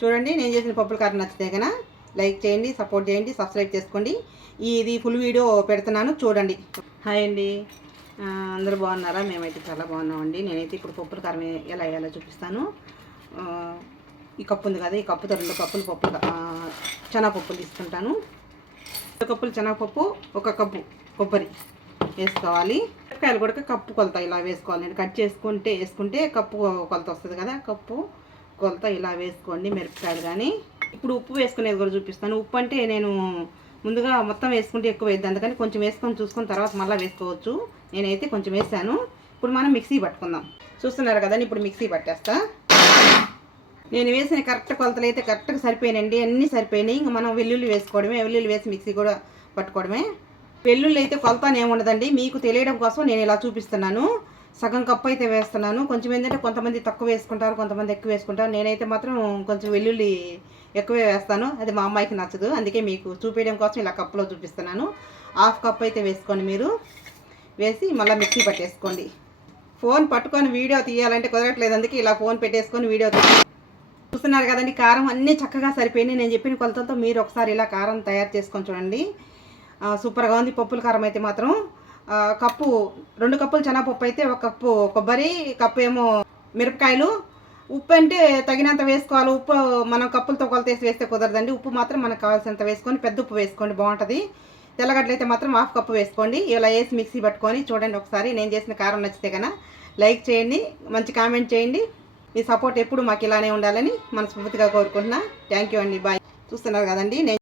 చూడండి నేను చేసిన పప్పుల కారం నచ్చితే కనుక లైక్ చేయండి సపోర్ట్ చేయండి సబ్స్క్రైబ్ చేసుకోండి. ఇది ఫుల్ వీడియో పెడుతున్నాను చూడండి. హాయ్ అండి. అందరూ బాగున్నారా? మేమైతే చాలా బాగున్నామండి. నేనైతే ఇప్పుడు పప్పుల కారం ఎలా వేయాలో చూపిస్తాను. ఈ కప్పు ఉంది కదా ఈ కప్పుతో రెండు కప్పులు పప్పులు శనగపప్పులు తీసుకుంటాను. రెండు కప్పులు శనగపప్పు ఒక కప్పు కొబ్బరి వేసుకోవాలి. మిరపకాయలు కూడా కప్పు కొలత ఇలా వేసుకోవాలి. నేను కట్ చేసుకుంటే వేసుకుంటే కప్పు కొలత వస్తుంది కదా కప్పు. కొలత ఇలా వేసుకోండి మిరపకాయలు కానీ. ఇప్పుడు ఉప్పు వేసుకునేది కూడా చూపిస్తాను. ఉప్పు అంటే నేను ముందుగా మొత్తం వేసుకుంటే ఎక్కువ వేద్దాం అందుకని కొంచెం వేసుకొని చూసుకున్న తర్వాత మళ్ళీ వేసుకోవచ్చు. నేనైతే కొంచెం వేసాను. ఇప్పుడు మనం మిక్సీ పట్టుకుందాం. చూస్తున్నారు కదండి ఇప్పుడు మిక్సీ పట్టేస్తా. నేను వేసిన కరెక్ట్ కొలతలు అయితే కరెక్ట్గా సరిపోయినండి అన్నీ సరిపోయినాయి. ఇంకా మనం వెల్లుల్లి వేసుకోవడమే. వెల్లుల్లి వేసి మిక్సీ కూడా పట్టుకోవడమే. వెల్లుల్లి అయితే కొలత ఏముండదండి మీకు తెలియడం కోసం నేను ఇలా చూపిస్తున్నాను. సగం కప్పు అయితే వేస్తున్నాను. కొంచెం ఏంటంటే కొంతమంది తక్కువ వేసుకుంటారు కొంతమంది ఎక్కువ వేసుకుంటారు. నేనైతే మాత్రం కొంచెం వెల్లుల్లి ఎక్కువే వేస్తాను. అది మా అమ్మాయికి నచ్చదు. అందుకే మీకు చూపించడం కోసం ఇలా కప్పులో చూపిస్తున్నాను. హాఫ్ కప్ అయితే వేసుకోండి మీరు. వేసి మళ్ళీ మిక్సీ పట్టేసుకోండి. ఫోన్ పట్టుకొని వీడియో తీయాలంటే కుదరట్లేదు. అందుకే ఇలా ఫోన్ పెట్టేసుకొని వీడియో తీ చూస్తున్నారు కదండి కారం అన్నీ చక్కగా సరిపోయినాయి. నేను చెప్పిన కొలతలతో మీరు ఒకసారి ఇలా కారం తయారు చేసుకొని చూడండి. సూపర్గా ఉంది. పప్పుల కారం అయితే మాత్రం. కప్పు రెండు కప్పులు శనగపప్పు అయితే ఒక కప్పు కొబ్బరి కప్పు ఏమో మిరపకాయలు. ఉప్పు అంటే తగినంత వేసుకోవాలి. ఉప్పు మనం కప్పులతో కొలతేసి వేస్తే కుదరదండి. ఉప్పు మాత్రం మనకు కావాల్సినంత వేసుకొని పెద్ద ఉప్పు వేసుకోండి బాగుంటుంది. తెల్లగడ్డలు అయితే మాత్రం హాఫ్ కప్పు వేసుకోండి. ఇలా వేసి మిక్సీ పట్టుకొని చూడండి ఒకసారి. నేను చేసిన కారం నచ్చితే కనుక లైక్ చేయండి మంచి కామెంట్ చేయండి. మీ సపోర్ట్ ఎప్పుడు మాకు ఇలానే ఉండాలని మనస్ఫూర్తిగా కోరుకుంటున్నా. థ్యాంక్ యూ అండి. బాయ్. చూస్తున్నారు కదండి. నేను